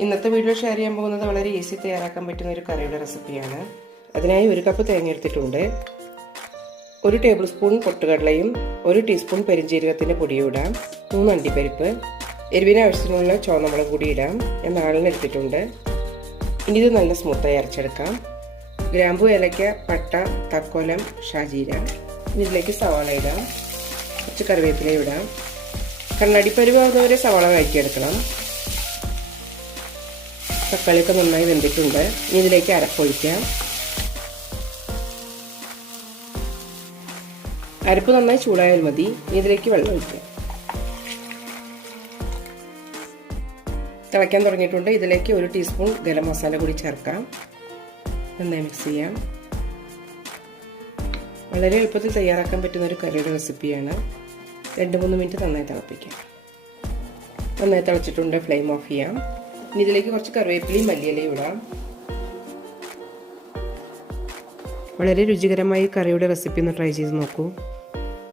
ഇന്നത്തെ video share ചെയ്യാൻ പോകുന്നത് വളരെ ഈസി തയ്യാറാക്കാൻ പറ്റുന്ന ഒരു കറിയുടെ റെസിപ്പിയാണ് അതിനായി ഒരു കപ്പ് തേങ്ങ എടുത്തിട്ടുണ്ട് ഒരു ടേബിൾ സ്പൂൺ പൊട്ടുകടലയും ഒരു ടീസ്പൂൺ പെരിഞ്ജീരകത്തിന്റെ പൊടിയും ഇടാം. മൂന്ന് അണ്ടിപ്പരിപ്പ് എരിവിന് ആവശ്യത്തിനുള്ള ചുവന്നമുളക് കൂടി ഇടാം. ഞാൻ നാളിന് എടുത്തിട്ടുണ്ട്. ഇനി ഇത് നല്ല സ്മൂത്തായി അരച്ചെടുക്കാം. ഗ്രാമ്പു ഏലയ്ക്ക പട്ട തക്കോലം ഷാജീര. ഇതിലേക്ക് സവാള ഇടാം. കുറച്ച് കറിവേപ്പില ഇടാം. കണ്ണാടി പരുവാകുന്നവരെ സവാള വഴറ്റിയെടുക്കണം. തക്കാളിയൊക്കെ നന്നായി വെന്തിട്ടുണ്ട്. ഇനി ഇതിലേക്ക് അരപ്പൊഴിക്കാം. അരപ്പ് നന്നായി ചൂടായാൽ മതി. ഇനി ഇതിലേക്ക് വെള്ളം ഒഴിക്കാം. തിളയ്ക്കാൻ തുടങ്ങിയിട്ടുണ്ട്. ഇതിലേക്ക് ഒരു ടീസ്പൂൺ ഗരം മസാല കൂടി ചേർക്കാം. നന്നായി മിക്സ് ചെയ്യാം. വളരെ എളുപ്പത്തിൽ തയ്യാറാക്കാൻ പറ്റുന്ന ഒരു കറിയുടെ റെസിപ്പിയാണ്. രണ്ട് മൂന്ന് മിനിറ്റ് നന്നായി തിളപ്പിക്കാം. നന്നായി തിളച്ചിട്ടുണ്ട്. ഫ്ലെയിം ഓഫ് ചെയ്യാം. ഇനി ഇതിലേക്ക് കുറച്ച് കറിവേപ്പിലയും മല്ലിയിലയും ഇടാം. വളരെ രുചികരമായി കറിയുടെ റെസിപ്പി ഒന്ന് ട്രൈ ചെയ്ത് നോക്കൂ.